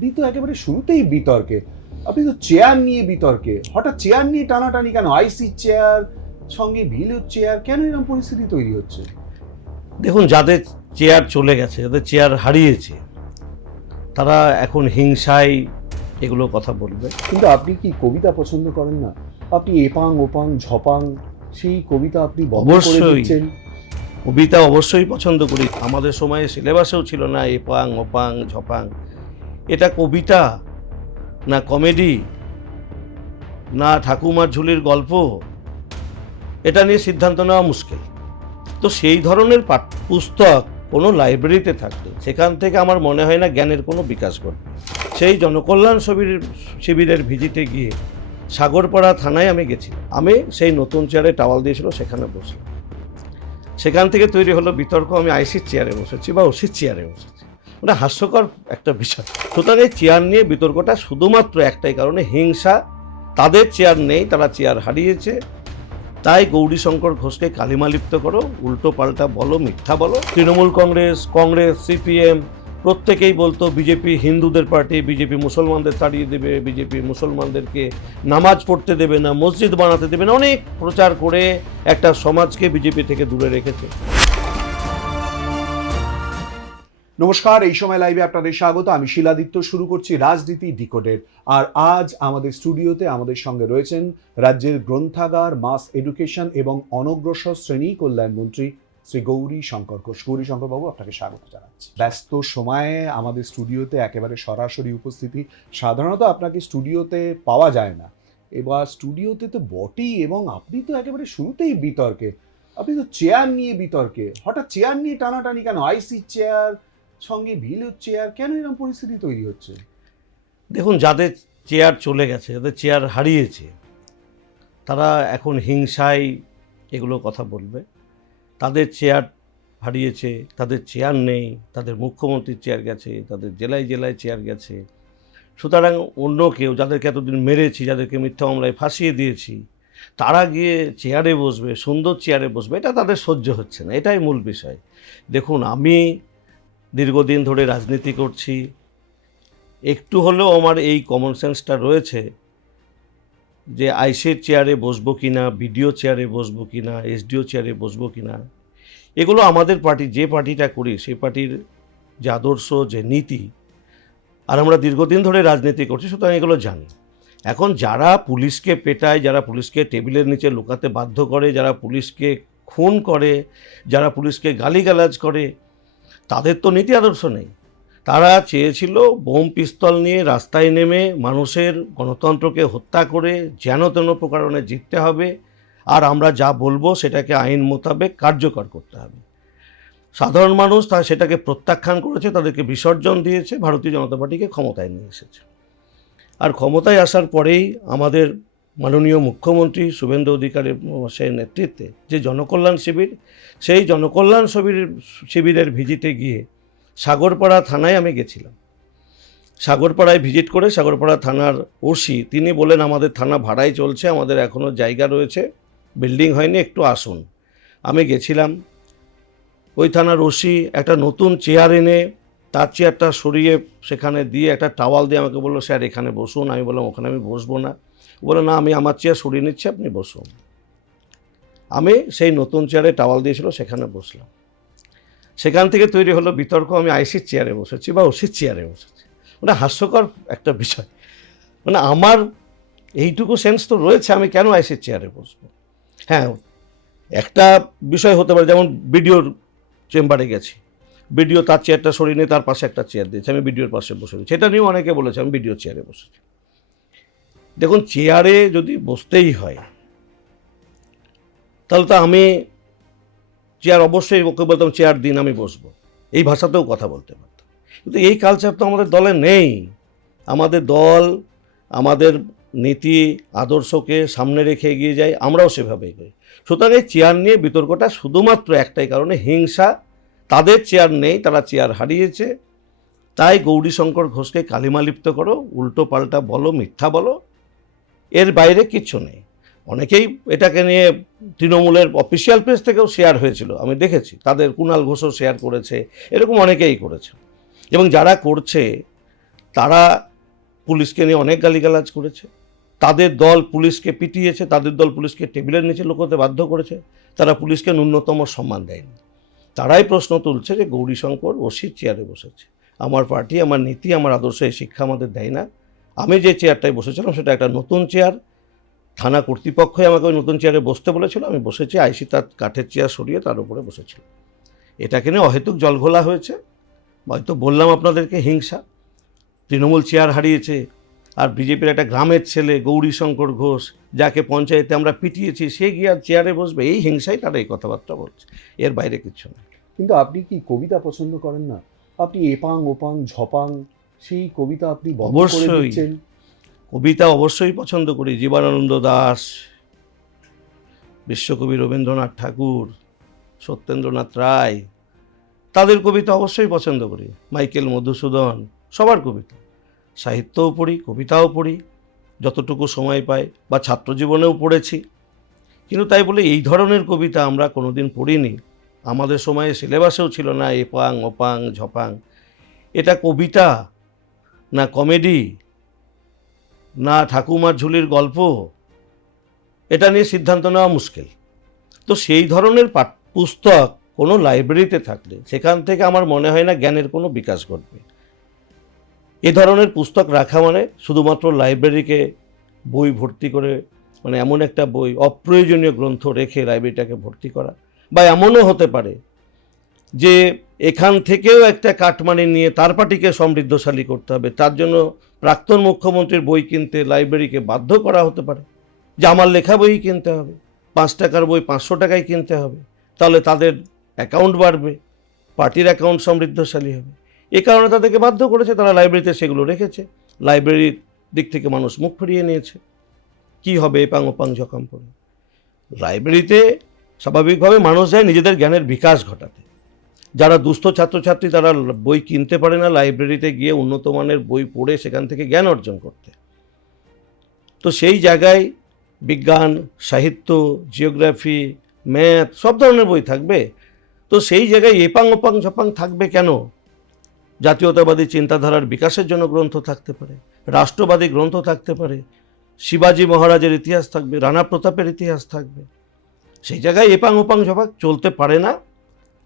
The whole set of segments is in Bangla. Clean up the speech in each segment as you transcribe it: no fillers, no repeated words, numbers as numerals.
আপনি তো একেবারে শুরুতেই বিতর্কে, আপনি তো চেয়ার নিয়ে বিতর্কে, হঠাৎ চেয়ার নিয়ে টানাটানি কেন? আইসি চেয়ার সঙ্গে ভিলুর চেয়ার, কেন এরকম পরিস্থিতি তৈরি হচ্ছে? দেখুন, যাদের চেয়ার চলে গেছে, যাদের চেয়ার হারিয়েছে, তারা এখন হিংসায় এগুলো কথা বলবে। কিন্তু আপনি কি কবিতা পছন্দ করেন না? আপনি এপাং ওপাং ঝপাং সেই কবিতা আপনি বন্ধ করে অবশ্যই দিচ্ছেন। কবিতা অবশ্যই পছন্দ করি। আমাদের সময়ে সিলেবাসেও ছিল না এপাং ওপাং ঝপাং। এটা কবিতা না কমেডি না ঠাকুমার ঝুলির গল্প, এটা নিয়ে সিদ্ধান্ত নেওয়া মুশকিল। তো সেই ধরনের পুস্তক কোনো লাইব্রেরিতে থাকলে সেখান থেকে আমার মনে হয় না জ্ঞানের কোনো বিকাশ ঘটবে। সেই জনকল্যাণ শিবিরের ভিজিটে গিয়ে সাগরপাড়া থানায় আমি গেছি। আমি সেই নতুন চেয়ারে টাওয়াল দিয়েছিল, সেখানে বসলাম। সেখান থেকে তৈরি হলো বিতর্ক। আমি আইসির চেয়ারে বসেছি বা ওসির চেয়ারে বসেছি। ওটা হাস্যকর একটা বিষয়। সুতরাং এই চেয়ার নিয়ে বিতর্কটা শুধুমাত্র একটাই কারণে, হিংসা। তাদের চেয়ার নেই, তারা চেয়ার হারিয়েছে, তাই গৌরীশঙ্কর ঘোষকে কালিমালিপ্ত করো, উল্টো পাল্টা বলো, মিথ্যা বলো। তৃণমূল কংগ্রেস, সিপিএম প্রত্যেকেই বলতো বিজেপি হিন্দুদের পার্টি, বিজেপি মুসলমানদের তাড়িয়ে দেবে, বিজেপি মুসলমানদেরকে নামাজ পড়তে দেবে না, মসজিদ বানাতে দেবে না, অনেক প্রচার করে একটা সমাজকে বিজেপি থেকে দূরে রেখেছে। নমস্কার, এই সময় লাইভে আপনাদের স্বাগত। আমি শিলাদিত্য। শুরু করছি রাজনীতি ডিকোডেড। আর আজ আমাদের স্টুডিওতে আমাদের সঙ্গে রয়েছেন রাজ্যের গ্রন্থাগার, মাস এডুকেশন এবং অনগ্রসর শ্রেণী কল্যাণ মন্ত্রী শ্রী গৌরীশঙ্কর ঘোষ। গৌরীশঙ্কর বাবু, আপনাকে স্বাগত জানাচ্ছি। ব্যস্ত সময়ে আমাদের স্টুডিওতে একেবারে সরাসরি উপস্থিতি। সাধারণত আপনাকে স্টুডিওতে পাওয়া যায় না, এবার স্টুডিওতে তো বটেই, এবং আপনি তো একেবারে শুরুতেই বিতর্কে, আপনি তো চেয়ার নিয়ে বিতর্কে, হঠাৎ চেয়ার নিয়ে টানাটানি কেন? আইসি চেয়ার সঙ্গে ভিলুর চেয়ার, কেন এরকম পরিস্থিতি তৈরি হচ্ছে? দেখুন, যাদের চেয়ার চলে গেছে, যাদের চেয়ার হারিয়েছে, তারা এখন হিংসায় এগুলো কথা বলবে। তাদের চেয়ার হারিয়েছে, তাদের চেয়ার নেই, তাদের মুখ্যমন্ত্রীর চেয়ার গেছে, তাদের জেলায় জেলায় চেয়ার গেছে। সুতরাং অন্য কেউ, যাদেরকে এতদিন মেরেছি, যাদেরকে মিথ্যা মামলায় ফাঁসিয়ে দিয়েছি, তারা গিয়ে চেয়ারে বসবে, সুন্দর চেয়ারে বসবে, এটা তাদের সহ্য হচ্ছে না। এটাই মূল বিষয়। দেখুন, আমি দীর্ঘদিন ধরে রাজনীতি করছি, একটু হলেও আমার এই কমন সেন্সটা রয়েছে যে আইসির চেয়ারে বসবো কিনা, বিডিও চেয়ারে বসবো কিনা, এসডিও চেয়ারে বসবো কিনা, এগুলো আমাদের পার্টি, যে পার্টিটা করি সেই পার্টির যে আদর্শ, যে নীতি, আর আমরা দীর্ঘদিন ধরে রাজনীতি করছি, সুতরাং এগুলো জানি। এখন যারা পুলিশকে পেটায়, যারা পুলিশকে টেবিলের নিচে লুকাতে বাধ্য করে, যারা পুলিশকে খুন করে, যারা পুলিশকে গালিগালাজ করে, তাদের তো নীতি আদর্শ নেই। তারা চেয়েছিল বোম পিস্তল নিয়ে রাস্তায় নেমে মানুষের গণতন্ত্রকে হত্যা করে যেন তেন প্রকারণে জিততে হবে, আর আমরা যা বলবো সেটাকে আইন মোতাবেক কার্যকর করতে হবে। সাধারণ মানুষ সেটাকে প্রত্যাখ্যান করেছে, তাদেরকে বিসর্জন দিয়েছে, ভারতীয় জনতা পার্টিকে ক্ষমতায় নিয়ে এসেছে। আর ক্ষমতায় আসার পরেই আমাদের মাননীয় মুখ্যমন্ত্রী শুভেন্দু অধিকারী মহাশয়ের নেতৃত্বে যে জনকল্যাণ শিবির, সেই জনকল্যাণ শিবিরের ভিজিটে গিয়ে সাগরপাড়া থানায় আমি গেছিলাম। সাগরপাড়ায় ভিজিট করে সাগরপাড়া থানার ওসি তিনি বলেন, আমাদের থানা ভাড়ায় চলছে, আমাদের এখনও জায়গা রয়েছে, বিল্ডিং হয়নি, একটু আসুন। আমি গেছিলাম। ওই থানার ওসি একটা নতুন চেয়ার এনে তার চেয়ারটা সরিয়ে সেখানে দিয়ে একটা টাওয়াল দিয়ে আমাকে বললো, স্যার এখানে বসুন। আমি বললাম, ওখানে আমি বসবো না। বলে, না, আমি আমার চেয়ার সরিয়ে নিচ্ছি, আপনি বসুন। আমি সেই নতুন চেয়ারে টাওয়াল দিয়েছিল, সেখানে বসলাম। সেখান থেকে তৈরি হলো বিতর্ক। আমি আইসির চেয়ারে বসেছি বা ওসির চেয়ারে বসেছি। ওটা হাস্যকর একটা বিষয়। মানে আমার এইটুকু সেন্স তো রয়েছে, আমি কেন আইসির চেয়ারে বসবো? হ্যাঁ, একটা বিষয় হতে পারে, যেমন বিডিওর চেম্বারে গেছি, বিডিও তার চেয়ারটা সরিয়ে নিয়ে তার পাশে একটা চেয়ার দিয়েছে, আমি বিডিওর পাশে বসে রয়েছি। সেটা নিয়েও অনেকে বলেছে আমি বিডিও চেয়ারে বসেছি। দেখুন, চেয়ারে যদি বসতেই হয় তাহলে তো আমি চেয়ার অবশ্যই ওকে বলতাম, চেয়ার দিন, আমি বসবো, এই ভাষাতেও কথা বলতে পারতাম। কিন্তু এই কালচার তো আমাদের দলে নেই। আমাদের দল আমাদের নীতি আদর্শকে সামনে রেখে এগিয়ে যায়, আমরাও সেভাবে এগোই। সুতরাং এই চেয়ার নিয়ে বিতর্কটা শুধুমাত্র একটাই কারণে, হিংসা। তাদের চেয়ার নেই, তারা চেয়ার হারিয়েছে, তাই গৌরীশঙ্কর ঘোষকে কালিমালিপ্ত করো, উল্টো পাল্টা বলো, মিথ্যা বলো, এর বাইরে কিচ্ছু নেই। অনেকেই এটাকে নিয়ে তৃণমূলের অফিসিয়াল পেজ থেকেও শেয়ার হয়েছিল, আমি দেখেছি, তাদের কুণাল ঘোষও শেয়ার করেছে, এরকম অনেকেই করেছে। এবং যারা করছে তারা পুলিশকে নিয়ে অনেক গালিগালাজ করেছে, তাদের দল পুলিশকে পিটিয়েছে, তাদের দল পুলিশকে টেবিলের নিচে লুকোতে বাধ্য করেছে, তারা পুলিশকে ন্যূনতম সম্মান দেয়নি। তারাই প্রশ্ন তুলছে যে গৌরীশঙ্কর ওসির চেয়ারে বসেছে, আমার পার্টি, আমার নীতি, আমার আদর্শ এই শিক্ষা আমাদের দেয় না। আমি যে চেয়ারটায় বসেছিলাম সেটা একটা নতুন চেয়ার, থানা কর্তৃপক্ষই আমাকে ওই নতুন চেয়ারে বসতে বলেছিল, আমি বসেছি, আইসি তার কাঠের চেয়ার সরিয়ে তার উপরে বসেছিল। এটাকে নিয়ে অহেতুক জলঘোলা হয়েছে, হয়তো বললাম আপনাদেরকে হিংসা। তৃণমূল চেয়ার হারিয়েছে, আর বিজেপির একটা গ্রামের ছেলে গৌরীশঙ্কর ঘোষ, যাকে পঞ্চায়েতে আমরা পিটিয়েছি, সে গিয়ে আর চেয়ারে বসবে, এই হিংসায় তারা এই কথাবার্তা বলছে, এর বাইরে কিচ্ছু না। কিন্তু আপনি কি কবিতা পছন্দ করেন না? আপনি এপাং ওপাং ঝপাং সেই কবিতা আপনি বন্ধ করে অবশ্যই। দিচ্ছেন। কবিতা অবশ্যই পছন্দ করি, জীবনানন্দ দাশ, বিশ্বকবি রবীন্দ্রনাথ ঠাকুর, সত্যেন্দ্রনাথ রায়, তাদের কবিতা অবশ্যই পছন্দ করি, মাইকেল মধুসূদন, সবার কবিতা। সাহিত্যও পড়ি, কবিতাও পড়ি, যতটুকু সময় পাই, বা ছাত্র জীবনেও পড়েছি। কিন্তু তাই বলে এই ধরনের কবিতা আমরা কোনোদিন পড়িনি, আমাদের সময়ে সিলেবাসেও ছিল না এপাং ওপাং ঝপাং। এটা কবিতা না কমেডি না ঠাকুমার ঝুলির গল্প, এটা নিয়ে সিদ্ধান্ত নেওয়া মুশকিল। তো সেই ধরনের পুস্তক কোনো লাইব্রেরিতে থাকলে সেখান থেকে আমার মনে হয় না জ্ঞানের কোনো বিকাশ ঘটবে। এ ধরনের পুস্তক রাখা মানে শুধুমাত্র লাইব্রেরিকে বই ভর্তি করে, মানে এমন একটা বই, অপ্রয়োজনীয় গ্রন্থ রেখে লাইব্রেরিটাকে ভর্তি করা। বা এমনও হতে পারে যে এখান থেকেও একটা কাটমানি নিয়ে তার পার্টিকে সমৃদ্ধশালী করতে হবে, তার জন্য প্রাক্তন মুখ্যমন্ত্রীর বই কিনতে লাইব্রেরিকে বাধ্য করা হতে পারে যে আমার লেখা বই কিনতে হবে, 5 টাকার বই 500 টাকায় কিনতে হবে, তাহলে তাদের অ্যাকাউন্ট বাড়বে, পার্টির অ্যাকাউন্ট সমৃদ্ধশালী হবে। এ কারণে তাদেরকে বাধ্য করেছে, তারা লাইব্রেরিতে সেগুলো রেখেছে, লাইব্রেরির দিক থেকে মানুষ মুখ ফিরিয়ে নিয়েছে। কি হবে এপাং ওপাং ঝকাম পড়ে? লাইব্রেরিতে স্বাভাবিকভাবে মানুষ যায় নিজেদের জ্ঞানের বিকাশ ঘটাতে। যারা দুস্থ ছাত্রছাত্রী তারা বই কিনতে পারে না, লাইব্রেরিতে গিয়ে উন্নত মানের বই পড়ে সেখান থেকে জ্ঞান অর্জন করতে। তো সেই জায়গায় বিজ্ঞান, সাহিত্য, জিওগ্রাফি, ম্যাথ সব ধরনের বই থাকবে। তো সেই জায়গায় এপাং ওপাং ঝপাং থাকবে কেন? জাতীয়তাবাদী চিন্তাধারার বিকাশের জন্য গ্রন্থ থাকতে পারে, রাষ্ট্রবাদী গ্রন্থ থাকতে পারে, শিবাজি মহারাজের ইতিহাস থাকবে, রানা প্রতাপের ইতিহাস থাকবে। সেই জায়গায় এপাং ওপাং ঝপাং চলতে পারে না।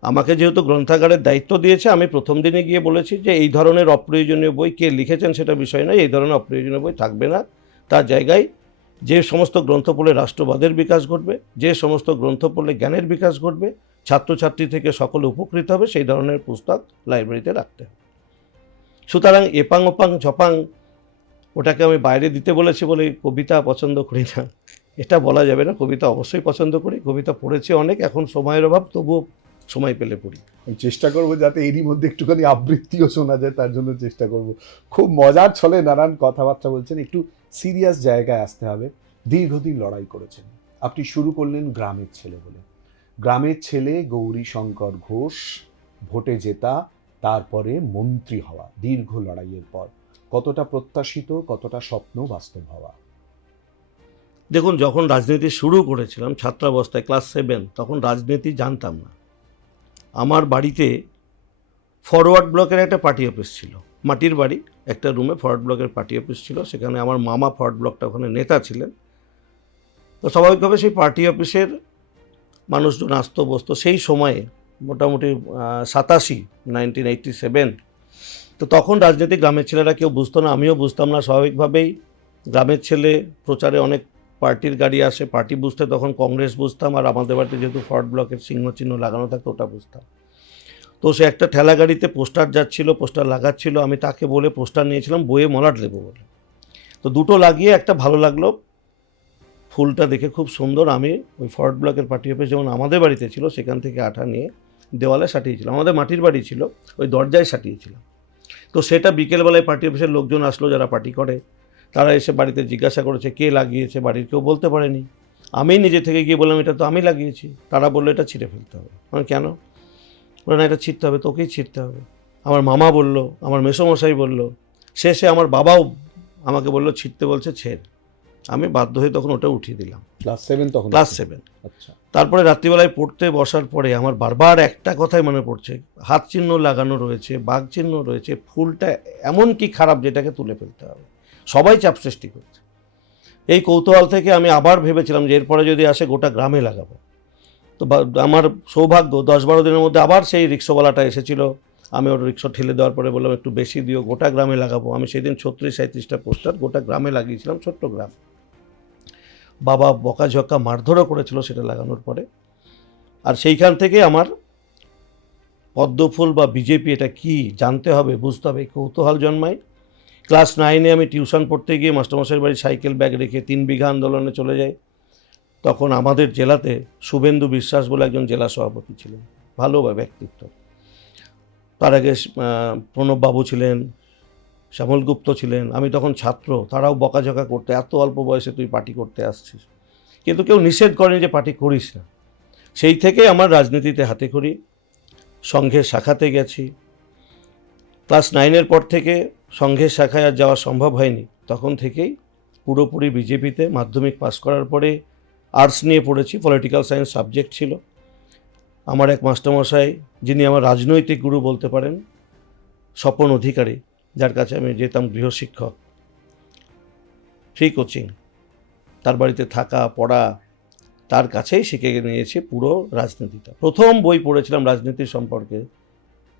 আমাকে যেহেতু গ্রন্থাগারের দায়িত্ব দিয়েছে, আমি প্রথম দিনে গিয়ে বলেছি যে এই ধরনের অপ্রয়োজনীয় বই কে লিখেছেন সেটা বিষয় নয়, এই ধরনের অপ্রয়োজনীয় বই থাকবে না। তার জায়গায় যে সমস্ত গ্রন্থ পড়লে রাষ্ট্রবাদের বিকাশ ঘটবে, যে সমস্ত গ্রন্থ পড়লে জ্ঞানের বিকাশ ঘটবে, ছাত্রছাত্রী থেকে সকলে উপকৃত হবে, সেই ধরনের পুস্তক লাইব্রেরিতে রাখতে হবে। সুতরাং এপাং ওপাং ঝপাং ওটাকে আমি বাইরে দিতে বলেছি বলে কবিতা পছন্দ করি না, এটা বলা যাবে না। কবিতা অবশ্যই পছন্দ করি, কবিতা পড়েছি অনেক, এখন সময়ের অভাব, তবুও সময় পেলে পড়ি। আমি চেষ্টা করবো যাতে এরই মধ্যে একটুখানি আবৃত্তিও শোনা যায়, তার জন্য চেষ্টা করব। খুব মজার ছলে নানান কথাবার্তা বলছেন, একটু সিরিয়াস জায়গায় আসতে হবে। দীর্ঘদিন লড়াই করেছেন, আপনি শুরু করলেন গ্রামের ছেলে বলে। গ্রামের ছেলে গৌরীশঙ্কর ঘোষ, ভোটে জেতা, তারপরে মন্ত্রী হওয়া, দীর্ঘ লড়াইয়ের পর কতটা প্রত্যাশিত, কতটা স্বপ্ন বাস্তব হওয়া? দেখুন, যখন রাজনীতি শুরু করেছিলাম ছাত্রাবস্থায়, ক্লাস 7, তখন রাজনীতি জানতাম না। আমার বাড়িতে ফরওয়ার্ড ব্লকের একটা পার্টি অফিস ছিল, মাটির বাড়ি, একটা রুমে ফরওয়ার্ড ব্লকের পার্টি অফিস ছিল, সেখানে আমার মামা ফরওয়ার্ড ব্লকটা ওখানে নেতা ছিলেন। তো স্বাভাবিকভাবে সেই পার্টি অফিসের মানুষজন আসতো বসতো সেই সময়ে, মোটামুটি 1987। তো তখন রাজনীতি গ্রামের ছেলেরা কেউ বুঝতো না, আমিও বুঝতাম না। স্বাভাবিকভাবেই গ্রামের ছেলে, প্রচারে অনেক পার্টির গাড়ি আসে, পার্টি বুঝতে তখন কংগ্রেস বুঝতাম, আর আমাদের বাড়িতে যেহেতু ফরওয়ার্ড ব্লকের সিংহ চিহ্ন লাগানো থাকতো ওটা বুঝতাম। তো সে একটা ঠেলা গাড়িতে পোস্টার যাচ্ছিল, পোস্টার লাগাচ্ছিল, আমি তাকে বলে পোস্টার নিয়েছিলাম বইয়ে মলাট দেবো বলে। তো দুটো লাগিয়ে একটা ভালো লাগলো, ফুলটা দেখে খুব সুন্দর। আমি ওই ফরওয়ার্ড ব্লকের পার্টি অফিস যেমন আমাদের বাড়িতে ছিল, সেখান থেকে আঠা নিয়ে দেওয়ালে সাটিয়েছিলাম, আমাদের মাটির বাড়ি ছিল, ওই দরজায় সাটিয়েছিলাম। তো সেটা বিকেলবেলায় পার্টি অফিসের লোকজন আসলো যারা পার্টি করে, তারা এসে বাড়িতে জিজ্ঞাসা করেছে কে লাগিয়েছে, বাড়ির কেউ বলতে পারেনি। আমি নিজে থেকে গিয়ে বললাম এটা তো আমি লাগিয়েছি। তারা বললো এটা ছিঁড়ে ফেলতে হবে। মানে কেন? বলে না, এটা ছিঁড়তে হবে, তোকেই ছিঁড়তে হবে। আমার মামা বলল, আমার মেসোমশাই বলল, শেষে আমার বাবাও আমাকে বললো ছিঁড়তে বলছে ছেড়। আমি বাধ্য হয়ে তখন ওটা উঠিয়ে দিলাম, ক্লাস 7 তখন? ক্লাস 7। আচ্ছা। তারপরে রাত্রিবেলায় পড়তে বসার পরে আমার বারবার একটা কথাই মনে পড়ছে, হাত চিহ্ন লাগানো রয়েছে, বাঘ চিহ্ন রয়েছে, ফুলটা এমন কি খারাপ যেটাকে তুলে ফেলতে হবে, সবাই চাপ সৃষ্টি করছে। এই কৌতূহল থেকে আমি আবার ভেবেছিলাম যে এরপরে যদি আসে গোটা গ্রামে লাগাবো। তো আমার সৌভাগ্য 10-12 দিনের মধ্যে আবার সেই রিক্সাওয়ালাটা এসেছিল। আমি ওর রিক্সা ঠেলে দেওয়ার পরে বললাম একটু বেশি দিও, গোটা গ্রামে লাগাবো। আমি সেদিন 36-37টা পোস্টার গোটা গ্রামে লাগিয়েছিলাম, ছোট্ট গ্রাম। বাবা বকাঝকা মারধরও করেছিল সেটা লাগানোর পরে। আর সেইখান থেকে আমার পদ্মফুল বা বিজেপি এটা কি জানতে হবে, বুঝতে হবে, কৌতূহল জন্মায়। ক্লাস 9-এ আমি টিউশন পড়তে গিয়ে মাস্টারমশাইয়ের বাড়ি সাইকেল ব্যাগ রেখে 3 বিঘা আন্দোলনে চলে যাই। তখন আমাদের জেলাতে শুভেন্দু বিশ্বাস বলে একজন জেলা সভাপতি ছিলেন, ভালো ব্যক্তিত্ব। তার আগে প্রণববাবু ছিলেন, শ্যামল গুপ্ত ছিলেন। আমি তখন ছাত্র, তারাও বকাঝকা করতে, এত অল্প বয়সে তুই পার্টি করতে আসছিস। কিন্তু কেউ নিষেধ করেনি যে পার্টি করিস না। সেই থেকে আমার রাজনীতিতে হাতে খড়ি, সংঘের শাখাতে গেছি। ক্লাস 9-এর পর থেকে সংঘের শাখায় আর যাওয়া সম্ভব হয়নি। তখন থেকেই পুরোপুরি বিজেপিতে। মাধ্যমিক পাস করার পরে আর্টস নিয়ে পড়েছি, পলিটিক্যাল সায়েন্স সাবজেক্ট ছিল। আমার এক মাস্টারমশাই, যিনি আমার রাজনৈতিক গুরু বলতে পারেন, স্বপন অধিকারী, যার কাছে আমি যেতাম গৃহশিক্ষক, ফ্রি কোচিং, তার বাড়িতে থাকা পড়া, তার কাছেই শিখে নিয়েছি পুরো রাজনীতিটা। প্রথম বই পড়েছিলাম রাজনীতি সম্পর্কে,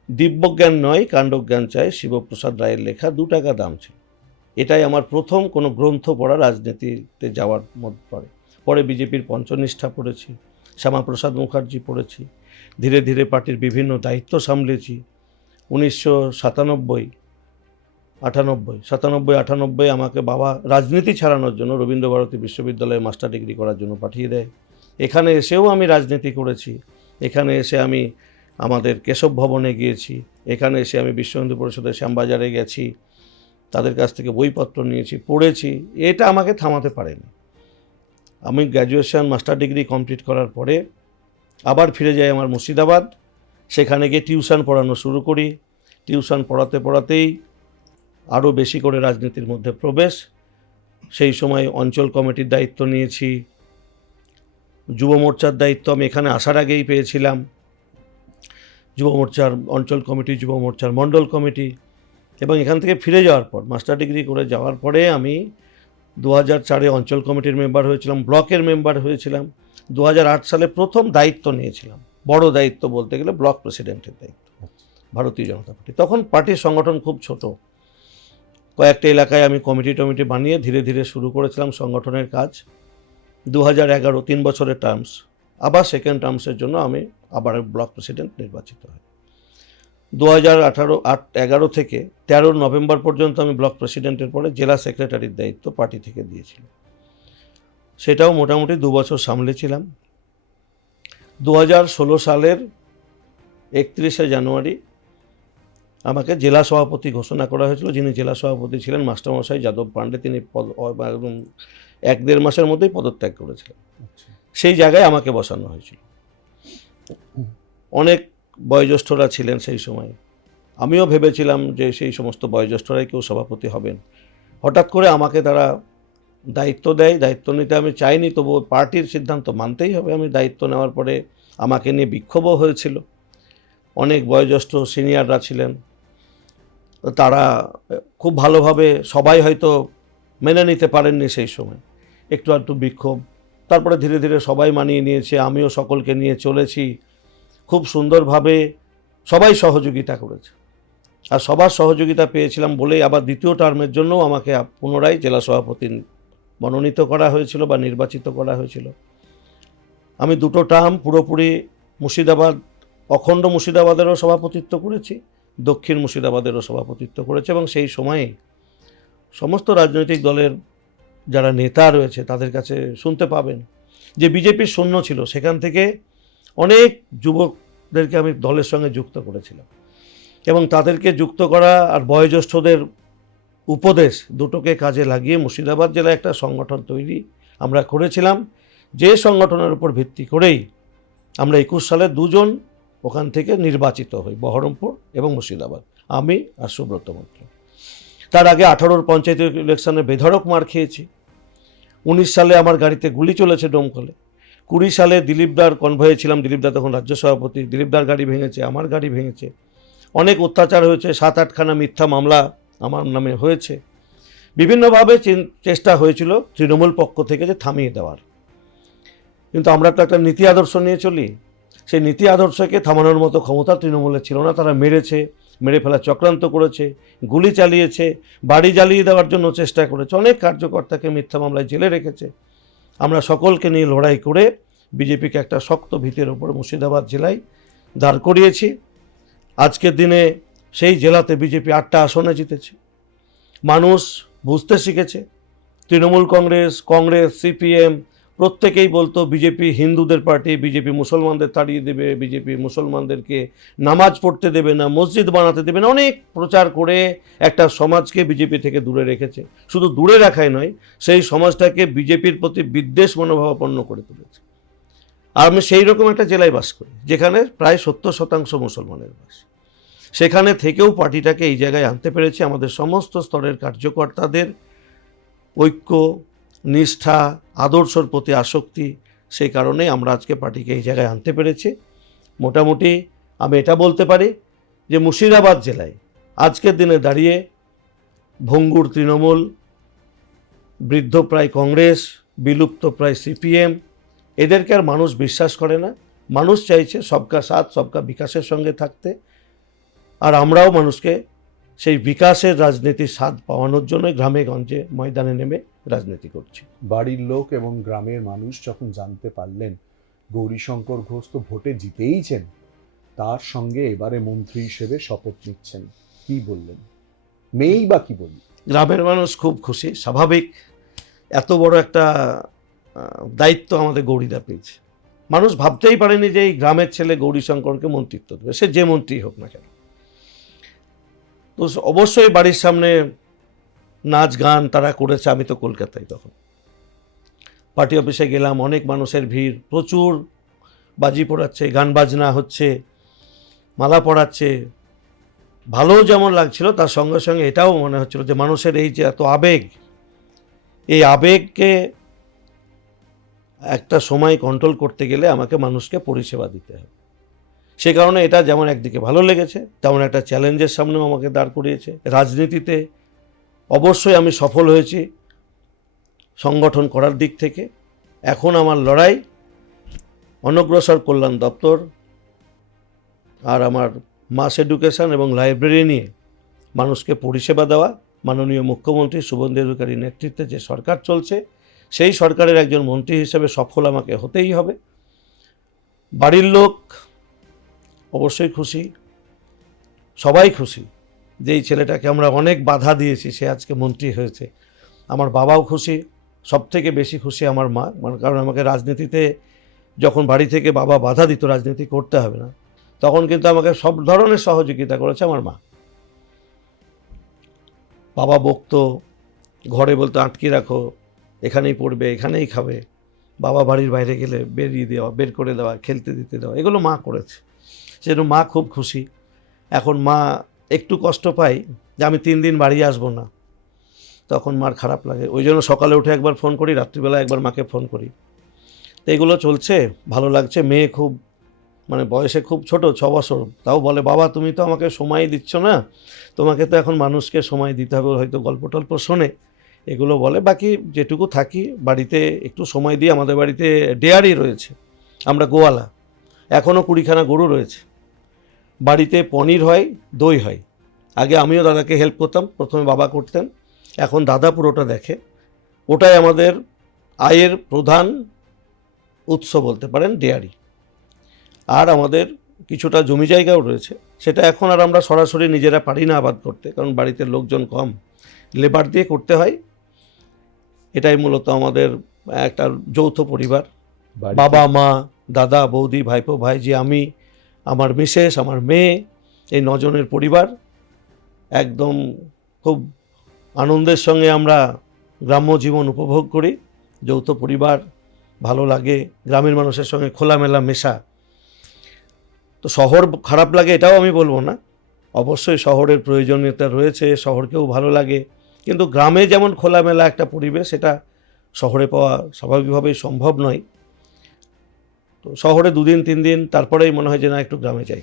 দিব্যজ্ঞান নয় কাণ্ডজ্ঞান চাই, শিবপ্রসাদ রায়ের লেখা, 2 টাকা দাম ছিল। এটাই আমার প্রথম কোনো গ্রন্থ পড়া রাজনীতিতে যাওয়ার মধ্যে পড়ে। পরে বিজেপির পঞ্চনিষ্ঠা পড়েছি, শ্যামাপ্রসাদ মুখার্জি পড়েছি, ধীরে ধীরে পার্টির বিভিন্ন দায়িত্ব সামলেছি। 1997-98 আমাকে বাবা রাজনীতি ছাড়ানোর জন্য রবীন্দ্রভারতী বিশ্ববিদ্যালয়ে মাস্টার ডিগ্রি করার জন্য পাঠিয়ে দেয়। এখানে এসেও আমি রাজনীতি করেছি। এখানে এসে আমি আমাদের কেশব ভবনে গিয়েছি, এখানে এসে আমি বিশ্ব হিন্দু পরিষদের শ্যামবাজারে গেছি, তাদের কাছ থেকে বইপত্র নিয়েছি, পড়েছি। এটা আমাকে থামাতে পারেনি। আমি গ্র্যাজুয়েশন মাস্টার ডিগ্রি কমপ্লিট করার পরে আবার ফিরে যাই আমার মুর্শিদাবাদ। সেখানে গিয়ে টিউশন পড়ানো শুরু করি। টিউশন পড়াতে পড়াতেই আরও বেশি করে রাজনীতির মধ্যে প্রবেশ। সেই সময় অঞ্চল কমিটির দায়িত্ব নিয়েছি, যুব মোর্চার দায়িত্ব আমি এখানে আসার আগেই পেয়েছিলাম। যুব মোর্চার অঞ্চল কমিটি, যুব মোর্চার মণ্ডল কমিটি, এবং এখান থেকে ফিরে যাওয়ার পর মাস্টার ডিগ্রি করে যাওয়ার পরে আমি 2004-এ অঞ্চল কমিটির মেম্বার হয়েছিলাম, ব্লকের মেম্বার হয়েছিলাম। 2008 সালে প্রথম দায়িত্ব নিয়েছিলাম, বড় দায়িত্ব বলতে গেলে ব্লক প্রেসিডেন্টের দায়িত্ব, ভারতীয় জনতা পার্টি। তখন পার্টির সংগঠন খুব ছোট, কয়েকটা এলাকায় আমি কমিটি বানিয়ে ধীরে ধীরে শুরু করেছিলাম সংগঠনের কাজ। 2011 3 বছরের টার্মস, আবার সেকেন্ড টার্মসের জন্য আমি আবার ব্লক প্রেসিডেন্ট নির্বাচিত হই। 2011 থেকে 13 নভেম্বর পর্যন্ত আমি ব্লক প্রেসিডেন্টের পরে জেলা সেক্রেটারির দায়িত্ব পার্টি থেকে দিয়েছিলাম। সেটাও মোটামুটি 2 বছর সামলেছিলাম। 2016 সালের 31শে জানুয়ারি আমাকে জেলা সভাপতি ঘোষণা করা হয়েছিল। যিনি জেলা সভাপতি ছিলেন মাস্টারমশাই যাদব পাণ্ডে, তিনি 1-1.5 মাসের মধ্যেই পদত্যাগ করেছিলেন। সেই জায়গায় আমাকে বসানো হয়েছিল। অনেক বয়োজ্যেষ্ঠরা ছিলেন সেই সময়, আমিও ভেবেছিলাম যে সেই সমস্ত বয়োজ্যেষ্ঠরাই কেউ সভাপতি হবেন। হঠাৎ করে আমাকে তারা দায়িত্ব দেয়। দায়িত্ব নিতে আমি চাইনি, তবুও পার্টির সিদ্ধান্ত মানতেই হবে। আমি দায়িত্ব নেওয়ার পরে আমাকে নিয়ে বিক্ষোভও হয়েছিল। অনেক বয়োজ্যেষ্ঠ সিনিয়ররা ছিলেন, তারা খুব ভালোভাবে, সবাই হয়তো মেনে নিতে পারেননি সেই সময়, একটু বিক্ষোভ। তারপরে ধীরে ধীরে সবাই মানিয়ে নিয়েছে, আমিও সকলকে নিয়ে চলেছি। খুব সুন্দরভাবে সবাই সহযোগিতা করেছে, আর সবার সহযোগিতা পেয়েছিলাম বলেই আবার দ্বিতীয় টার্মের জন্য আমাকে পুনরায় জেলা সভাপতি মনোনীত করা হয়েছিল বা নির্বাচিত করা হয়েছিল। আমি 2টো টার্ম পুরোপুরি মুর্শিদাবাদ, অখণ্ড মুর্শিদাবাদেরও সভাপতিত্ব করেছি, দক্ষিণ মুর্শিদাবাদেরও সভাপতিত্ব করেছে। এবং সেই সময়ে সমস্ত রাজনৈতিক দলের যারা নেতা রয়েছে তাদের কাছে শুনতে পাবেন যে বিজেপির শূন্য ছিল, সেখান থেকে অনেক যুবকদেরকে আমি দলের সঙ্গে যুক্ত করেছিলাম। এবং তাদেরকে যুক্ত করা আর বয়োজ্যেষ্ঠদের উপদেশ দুটোকে কাজে লাগিয়ে মুর্শিদাবাদ জেলায় একটা সংগঠন তৈরি আমরা করেছিলাম, যে সংগঠনের উপর ভিত্তি করেই আমরা 21 সালে 2 জন ওখান থেকে নির্বাচিত হই, বহরমপুর এবং মুর্শিদাবাদ, আমি আর সুব্রত মৈত্র। তার আগে 18-র পঞ্চায়েত ইলেকশনে বেধড়ক মার খেয়েছি। 19 সালে আমার গাড়িতে গুলি চলেছে ডোমকলে। 20 সালে দিলীপদার কনভয়ে ছিলাম, দিলীপদা তখন রাজ্য সভাপতি, দিলীপদার গাড়ি ভেঙেছে, আমার গাড়ি ভেঙেছে। অনেক অত্যাচার হয়েছে, 7-8খানা মিথ্যা মামলা আমার নামে হয়েছে। বিভিন্নভাবে চেষ্টা হয়েছিল তৃণমূল পক্ষ থেকে যে থামিয়ে দেওয়ার, কিন্তু আমরা তো একটা নীতি আদর্শ নিয়ে চলি। সেই নীতি আদর্শকে থামানোর মতো ক্ষমতা তৃণমূলের ছিল না। তারা মেরেছে, মেরে ফেলার চক্রান্ত করেছে, গুলি চালিয়েছে, বাড়ি জ্বালিয়ে দেওয়ার জন্য চেষ্টা করেছে, অনেক কার্যকর্তাকে মিথ্যা মামলায় জেলে রেখেছে। আমরা সকলকে নিয়ে লড়াই করে বিজেপিকে একটা শক্ত ভিতের ওপর মুর্শিদাবাদ জেলায় দাঁড় করিয়েছি। আজকের দিনে সেই জেলাতে বিজেপি 8টা আসনে জিতেছে। মানুষ বুঝতে শিখেছে। তৃণমূল কংগ্রেস, সিপিএম প্রত্যেকেই বলতো বিজেপি হিন্দুদের পার্টি, বিজেপি মুসলমানদের তাড়িয়ে দেবে, বিজেপি মুসলমানদেরকে নামাজ পড়তে দেবে না, মসজিদ বানাতে দেবে না, অনেক প্রচার করে একটা সমাজকে বিজেপি থেকে দূরে রেখেছে। শুধু দূরে রাখাই নয়, সেই সমাজটাকে বিজেপির প্রতি বিদ্বেষ মনোভাবাপন্ন করে তুলেছে। আর আমি সেই রকম একটা জেলায় বাস করি যেখানে প্রায় 70% মুসলমানের বাস। সেখানে থেকেও পার্টিটাকে এই জায়গায় আনতে পেরেছি। আমাদের সমস্ত স্তরের কার্যকর্তাদের ঐক্য, নিষ্ঠা, আদর্শর প্রতি আসক্তি, সেই কারণেই আমরা আজকে পার্টিকে এই জায়গায় আনতে পেরেছি। মোটামুটি আমি এটা বলতে পারি যে মুর্শিদাবাদ জেলায় আজকের দিনে দাঁড়িয়ে ভঙ্গুর তৃণমূল, বৃদ্ধপ্রায় কংগ্রেস, বিলুপ্ত প্রায় সিপিএম, এদেরকে আর মানুষ বিশ্বাস করে না। মানুষ চাইছে সবকা সাথ সবকা বিকাশের সঙ্গে থাকতে। আর আমরাও মানুষকে সেই বিকাশের রাজনীতির স্বাদ পাওয়ানোর জন্য গ্রামে গঞ্জে ময়দানে নেমে রাজনীতি করছি। বাড়ির লোক এবং গ্রামের মানুষ যখন জানতে পারলেন গৌরীশঙ্কর ঘোষ তো ভোটে জিতেইছেন, তার সঙ্গে এবারে মন্ত্রী হিসেবে শপথ নিচ্ছেন, কি বললেন? মেয়েই বা কি বললেন? গ্রামের মানুষ খুব খুশি, স্বাভাবিক। এত বড় একটা দায়িত্ব আমাদের গৌরীদা পেয়েছে। মানুষ ভাবতেই পারেনি যে এই গ্রামের ছেলে গৌরীশঙ্করকে মন্ত্রিত্ব দেবে, সে যে মন্ত্রী হোক না কেন। তো অবশ্যই বাড়ির সামনে নাচ গান তারা করেছে। আমি তো কলকাতায় তখন পার্টি অফিসে গেলাম, অনেক মানুষের ভিড়, প্রচুর বাজি পোড়াচ্ছে, গান বাজনা হচ্ছে, মালা পড়াচ্ছে। ভালো যেমন লাগছিল, তার সঙ্গে সঙ্গে এটাও মনে হচ্ছিল যে মানুষের এই যে এত আবেগ, এই আবেগকে একটা সময় কন্ট্রোল করতে গেলে আমাকে মানুষকে পরিষেবা দিতে হবে। সে কারণে এটা যেমন একদিকে ভালো লেগেছে, তেমন একটা চ্যালেঞ্জের সামনেও আমাকে দাঁড় করিয়েছে। রাজনীতিতে অবশ্যই আমি সফল হয়েছি সংগঠন করার দিক থেকে। এখন আমার লড়াই অনগ্রসর কল্যাণ দপ্তর আর আমার মাস এডুকেশন এবং লাইব্রেরি নিয়ে মানুষকে পরিষেবা দেওয়া। মাননীয় মুখ্যমন্ত্রী শুভেন্দু অধিকারীর নেতৃত্বে যে সরকার চলছে, সেই সরকারের একজন মন্ত্রী হিসেবে সফল আমাকে হতেই হবে। বাড়ির লোক অবশ্যই খুশি, সবাই খুশি যে এই ছেলেটাকে আমরা অনেক বাধা দিয়েছি, সে আজকে মন্ত্রী হয়েছে। আমার বাবাও খুশি, সবথেকে বেশি খুশি আমার মা। কারণ আমাকে রাজনীতিতে যখন বাড়ি থেকে বাবা বাধা দিত রাজনীতি করতে হবে না, তখন কিন্তু আমাকে সব ধরনের সহযোগিতা করেছে আমার মা। বাবা বকতো, ঘরে বলতো আটকে রাখো, এখানেই পড়বে, এখানেই খাবে। বাবা বাড়ির বাইরে গেলে বেরিয়ে দেওয়া, বের করে দেওয়া, খেলতে দিতে দেওয়া, এগুলো মা করেছে। সেজন্য মা খুব খুশি। এখন মা একটু কষ্ট পাই যে আমি 3 দিন বাড়ি আসবো না, তখন মার খারাপ লাগে। ওই জন্য সকালে উঠে একবার ফোন করি, রাত্রিবেলা একবার মাকে ফোন করি। তো এগুলো চলছে, ভালো লাগছে। মেয়ে খুব বয়সে খুব ছোট, 6 বছর, তাও বলে বাবা তুমি তো আমাকে সময় দিচ্ছ না, তোমাকে তো এখন মানুষকে সময় দিতে হবে। হয়তো গল্প টল্প শোনে, এগুলো বলে। বাকি যেটুকু থাকি বাড়িতে একটু সময় দিয়ে। আমাদের বাড়িতে ডেয়ারি রয়েছে, আমরা গোয়ালা, এখনও 20খানা গরু রয়েছে। বাড়িতে পনির হয়, দই হয়। আগে আমিও দাদাকে হেল্প করতাম, প্রথমে বাবা করতেন, এখন দাদা পুরোটা দেখে। ওটাই আমাদের আয়ের প্রধান উৎস বলতে পারেন, ডেয়ারি। আর আমাদের কিছুটা জমি জায়গাও রয়েছে, সেটা এখন আর আমরা সরাসরি নিজেরা পারি না আবাদ করতে, কারণ বাড়িতে লোকজন কম, লেবার দিয়ে করতে হয়। এটাই মূলত আমাদের একটা যৌথ পরিবার, বাবা মা দাদা বৌদি ভাইপো ভাইজি আমি, আমার মিসেস, আমার মেয়ে, এই 9 জনের পরিবার। একদম খুব আনন্দের সঙ্গে আমরা গ্রাম্য জীবন উপভোগ করি। যৌথ পরিবার, ভালো লাগে, গ্রামের মানুষের সঙ্গে খোলামেলা মেশা। তো শহর খারাপ লাগে এটাও আমি বলবো না, অবশ্যই শহরের প্রয়োজনীয়তা রয়েছে, শহরকেও ভালো লাগে, কিন্তু গ্রামে যেমন খোলামেলা একটা পরিবেশ, এটা শহরে পাওয়া স্বাভাবিকভাবেই সম্ভব নয়। তো শহরে 2 দিন 3 দিন তারপরেই মনে হয় যে না একটু গ্রামে যাই।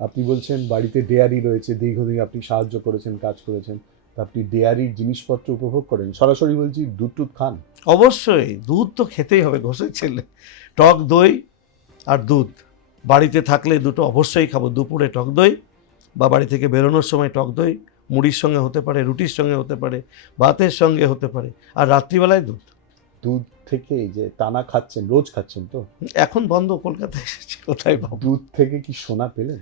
আপনি বলছেন বাড়িতে ডেয়ারি রয়েছে, দীর্ঘদিন আপনি সাহায্য করেছেন, কাজ করেছেন, তা আপনি ডেয়ারির জিনিসপত্র উপভোগ করেন? সরাসরি বলছি, দুধ টুধ খান? অবশ্যই দুধ তো খেতেই হবে, ঘষে ছেলে। টক দই আর দুধ বাড়িতে থাকলে দুটো অবশ্যই খাবো। দুপুরে টক দই বা বাড়ি থেকে বেরোনোর সময় টক দই, মুড়ির সঙ্গে হতে পারে, রুটির সঙ্গে হতে পারে, ভাতের সঙ্গে হতে পারে, আর রাত্রিবেলায় দুধ। দুধ থেকে এই যে টানা খাচ্ছেন, রোজ খাচ্ছেন তো? এখন বন্ধ, কলকাতায় এসেছি, কোথায় পাবো? দুধ থেকে কি সোনা পেলেন?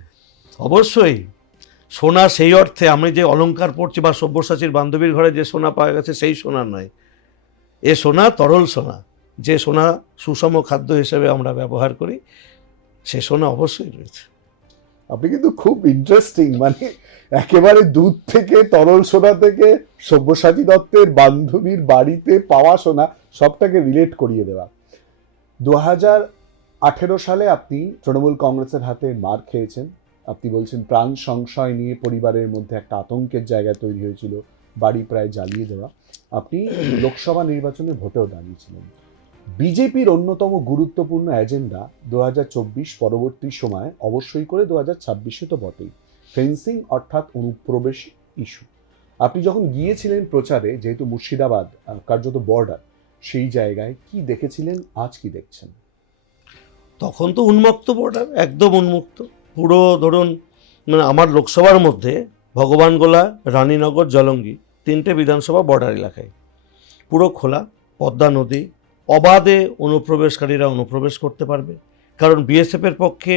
অবশ্যই। সোনা সেই অর্থে আমি যে অলংকার পড়ছি বা সব্যসাচীর বান্ধবীর ঘরে যে সোনা পাওয়া গেছে সেই সোনা নয়। এ সোনা তরল সোনা, যে সোনা সুষম খাদ্য হিসেবে আমরা ব্যবহার করি, সে সোনা অবশ্যই রয়েছে। আপনি কিন্তু খুব ইন্টারেস্টিং, মানে একেবারে দুধ থেকে, তরল সোনা থেকে, সব্যসাচী দত্তের বান্ধবীর বাড়িতে পাওয়া সোনা, সবটাকে রিলেট করিয়ে দেওয়া। 2018 সালে আপনি তৃণমূল কংগ্রেসের হাতে মার খেয়েছেন। আপনি বলছেন প্রাণ সংশয় নিয়ে পরিবারের মধ্যে একটা আতঙ্কের জায়গা তৈরি হয়েছিল, বাড়ি প্রায় জ্বালিয়ে দেওয়া। আপনি লোকসভা নির্বাচনে ভোটেও দাঁড়িয়েছিলেন। বিজেপির অন্যতম গুরুত্বপূর্ণ এজেন্ডা 2024 পরবর্তী সময়, অবশ্যই করে 2026 তো বটেই, ফেন্সিং অর্থাৎ অনুপ্রবেশ ইস্যু। আপনি যখন গিয়েছিলেন প্রচারে, যেহেতু মুর্শিদাবাদ কার্যত বর্ডার, সেই জায়গায় কি দেখেছিলেন, আজ কি দেখছেন? তখন তো উন্মুক্ত বর্ডার, একদম উন্মুক্ত। পুরো ধরুন মানে আমার লোকসভার মধ্যে ভগবানগোলা, রানীনগর, জলঙ্গি 3টে বিধানসভা বর্ডার এলাকায় পুরো খোলা, পদ্মা নদী, অবাধে অনুপ্রবেশকারীরা অনুপ্রবেশ করতে পারবে। কারণ বিএসএফের পক্ষে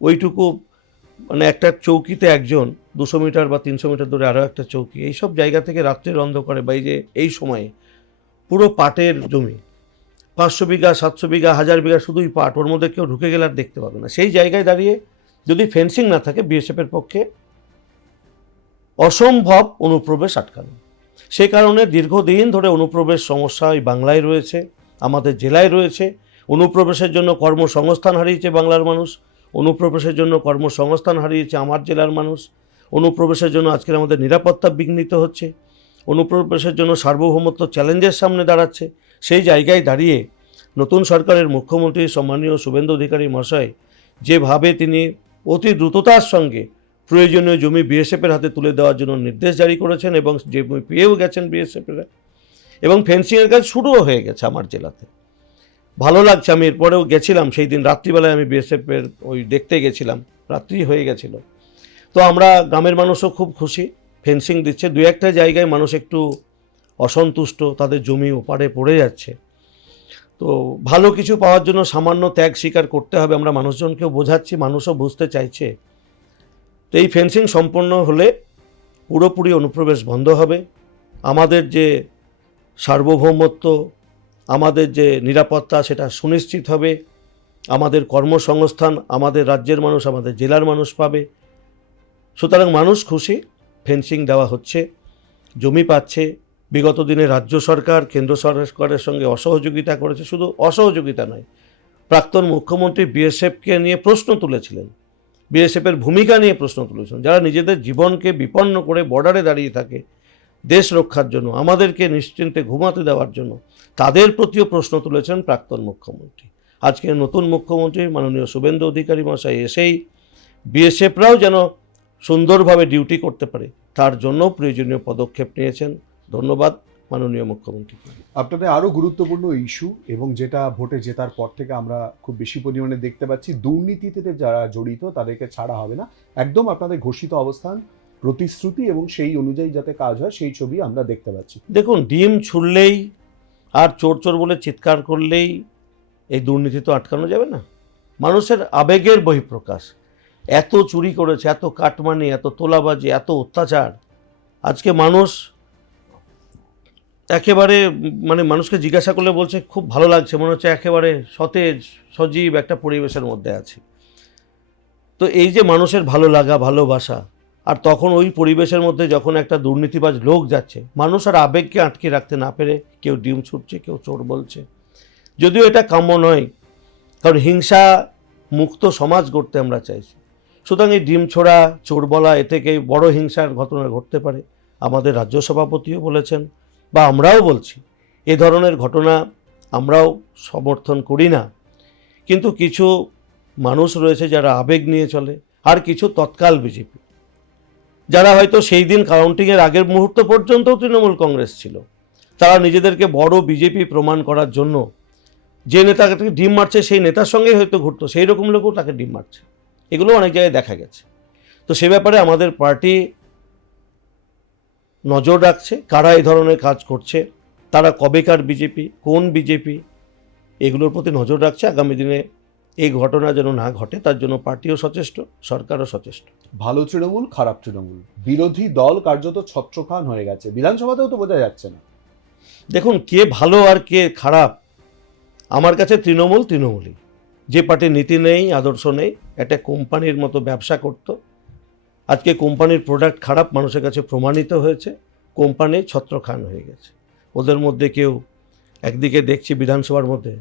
ওইটুকু মানে একটা চৌকিতে একজন, 200 মিটার বা 300 মিটার দূরে আরও একটা চৌকি, এইসব জায়গা থেকে রাত্রের অন্ধকারে বা এই সময়ে পুরো পাটের জমি, 500 বিঘা, 700 বিঘা, 1000 বিঘা শুধুই পাট, ওর মধ্যে কেউ ঢুকে গেলে আর দেখতে পাবে না। সেই জায়গায় দাঁড়িয়ে যদি ফেন্সিং না থাকে, বিএসএফের পক্ষে অসম্ভব অনুপ্রবেশ আটকানো। সে কারণে দীর্ঘদিন ধরে অনুপ্রবেশ সমস্যা এই বাংলায় রয়েছে, আমাদের জেলায় রয়েছে। অনুপ্রবেশের জন্য কর্মসংস্থান হারিয়েছে বাংলার মানুষ, অনুপ্রবেশের জন্য কর্মসংস্থান হারিয়েছে আমার জেলার মানুষ, অনুপ্রবেশের জন্য আজকের আমাদের নিরাপত্তা বিঘ্নিত হচ্ছে, অনুপ্রবেশের জন্য সার্বভৌমত্ব চ্যালেঞ্জের সামনে দাঁড়াচ্ছে। সেই জায়গায় দাঁড়িয়ে নতুন সরকারের মুখ্যমন্ত্রী সম্মানীয় শুভেন্দু অধিকারী মহাশয় যেভাবে তিনি অতি দ্রুততার সঙ্গে প্রয়োজনীয় জমি বিএসএফের হাতে তুলে দেওয়ার জন্য নির্দেশ জারি করেছেন এবং জমি পেয়েও গেছেন বিএসএফেরা, এবং ফেন্সিংয়ের কাজ শুরুও হয়ে গেছে আমার জেলাতে। ভালো লাগছে, আমি এরপরেও গেছিলাম, সেই দিন রাত্রিবেলায় আমি বিএসএফের ওই দেখতে গেছিলাম, রাত্রি হয়ে গেছিল। তো আমরা গ্রামের মানুষও খুব খুশি, ফেন্সিং দিচ্ছে। 2-1টা জায়গায় মানুষ একটু অসন্তুষ্ট, তাদের জমি ওপারে পড়ে যাচ্ছে। তো ভালো কিছু পাওয়ার জন্য সামান্য ত্যাগ স্বীকার করতে হবে, আমরা মানুষজনকেও বোঝাচ্ছি, মানুষও বুঝতে চাইছে। তো এই ফেন্সিং সম্পন্ন হলে পুরোপুরি অনুপ্রবেশ বন্ধ হবে, আমাদের যে সার্বভৌমত্ব, আমাদের যে নিরাপত্তা সেটা সুনিশ্চিত হবে, আমাদের কর্মসংস্থান আমাদের রাজ্যের মানুষ, আমাদের জেলার মানুষ পাবে। সুতরাং মানুষ খুশি, ফেন্সিং দেওয়া হচ্ছে, জমি পাচ্ছে। বিগত দিনে রাজ্য সরকার কেন্দ্র সরকারের সঙ্গে অসহযোগিতা করেছে, শুধু অসহযোগিতা নয়, প্রাক্তন মুখ্যমন্ত্রী বিএসএফকে নিয়ে প্রশ্ন তুলেছিলেন, বিএসএফের ভূমিকা নিয়ে প্রশ্ন তুলেছেন। যারা নিজেদের জীবনকে বিপন্ন করে বর্ডারে দাঁড়িয়ে থাকে দেশ রক্ষার জন্য, আমাদেরকে নিশ্চিন্তে ঘুমাতে দেওয়ার জন্য, তাদের প্রতিও প্রশ্ন তুলেছেন প্রাক্তন মুখ্যমন্ত্রী। আজকে নতুন মুখ্যমন্ত্রী মাননীয় শুভেন্দু অধিকারী মহাশয় এসেই বিএসএফরাও যেন সুন্দরভাবে ডিউটি করতে পারে তার জন্য প্রয়োজনীয় পদক্ষেপ নিয়েছেন। ধন্যবাদ মাননীয় মুখ্যমন্ত্রী। আপনাদের আরো গুরুত্বপূর্ণ ইস্যু, এবং যেটা ভোটে জেতার পর থেকে আমরা খুব বেশি পরিমাণে দেখতে পাচ্ছি, দুর্নীতিতে যারা জড়িত তাদেরকে ছাড়া হবে না, একদম আপনাদের ঘোষিত অবস্থান, প্রতিশ্রুতি, এবং সেই অনুযায়ী যাতে কাজ হয় সেই ছবি আমরা দেখতে পাচ্ছি। দেখুন, ডিম ছুড়লেই আর চোর চোর বলে চিৎকার করলেই এই দুর্নীতি তো আটকানো যাবে না। মানুষের আবেগের বহিঃপ্রকাশ, এত চুরি করেছে, এত কাটমানি, এত তোলাবাজি, এত অত্যাচার। আজকে মানুষ একেবারে মানে মানুষকে জিজ্ঞাসা করলে বলছে খুব ভালো লাগছে, মনে হচ্ছে একেবারে সতেজ সজীব একটা পরিবেশের মধ্যে আছি। তো এই যে মানুষের ভালো লাগা, ভালোবাসা, আর তখন ওই পরিবেশের মধ্যে যখন একটা দুর্নীতিবাজ লোক যাচ্ছে, মানুষ আর আবেগকে আটকে রাখতে না পেরে কেউ ডিম ছুটছে, কেউ চোর বলছে। যদিও এটা কাম্য নয়, কারণ হিংসা মুক্ত সমাজ গড়তে আমরা চাইছি। সুতরাং এই ডিম ছোড়া, চোর বলা, এ থেকে বড় হিংসার ঘটনা ঘটতে পারে। আমাদের রাজ্য সভাপতিও বলেছেন, বা আমরাও বলছি, এ ধরনের ঘটনা আমরাও সমর্থন করি না, কিন্তু কিছু মানুষ রয়েছে যারা আবেগ নিয়ে চলে, আর কিছু তৎকাল বিজেপি, যারা হয়তো সেই দিন কাউন্টিংয়ের আগের মুহূর্ত পর্যন্ত তৃণমূল কংগ্রেস ছিল, তারা নিজেদেরকে বড় বিজেপি প্রমাণ করার জন্য যে নেতাকে ডিম মারছে সেই নেতার সঙ্গেই হয়তো ঘুরতো, সেই রকম লোকও তাকে ডিম মারছে। এগুলো অনেক জায়গায় দেখা গেছে। তো সে ব্যাপারে আমাদের পার্টি নজর রাখছে কারা এই ধরনের কাজ করছে, তারা কবেকার বিজেপি, কোন বিজেপি, এগুলোর প্রতি নজর রাখছে। আগামী দিনে এই ঘটনা যেন না ঘটে তার জন্য পার্টিও সচেষ্ট, সরকারও সচেষ্ট। ভালো তৃণমূল, খারাপ তৃণমূল, বিরোধী দল কার্যত ছত্রখান হয়ে গেছে, বিধানসভাতেও তো বোঝা যাচ্ছে না। দেখুন, কে ভালো আর কে খারাপ, আমার কাছে তৃণমূল তৃণমূলই। যে পার্টির নীতি নেই, আদর্শ নেই, একটা কোম্পানির মতো ব্যবসা করত, আজকে কোম্পানির প্রোডাক্ট খারাপ মানুষের কাছে প্রমাণিত হয়েছে, কোম্পানি ছত্রখান হয়ে গেছে। ওদের মধ্যে কেউ, একদিকে দেখছি বিধানসভার মধ্যে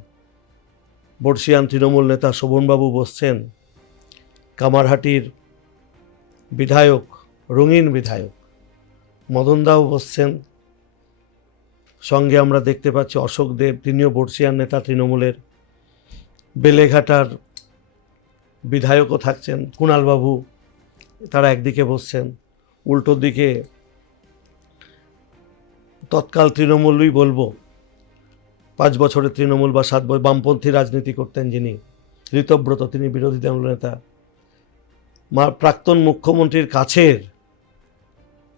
বর্ষিয়ান তৃণমূল নেতা শোভনবাবু বসছেন, কামারহাটির বিধায়ক, রঙিন বিধায়ক মদনদাও বসছেন, সঙ্গে আমরা দেখতে পাচ্ছি অশোক দেব, তিনিও বর্ষিয়ান নেতা তৃণমূলের, বেলেঘাটার বিধায়কও থাকছেন কুণালবাবু, তারা একদিকে বসছেন, উল্টো দিকে তৎকাল তৃণমূলই বলবো, 5 বছরের তৃণমূল বা 7 বছর বামপন্থী রাজনীতি করতেন যিনি, ঋতব্রত, তিনি বিরোধী দল নেতা, প্রাক্তন মুখ্যমন্ত্রীর কাছের,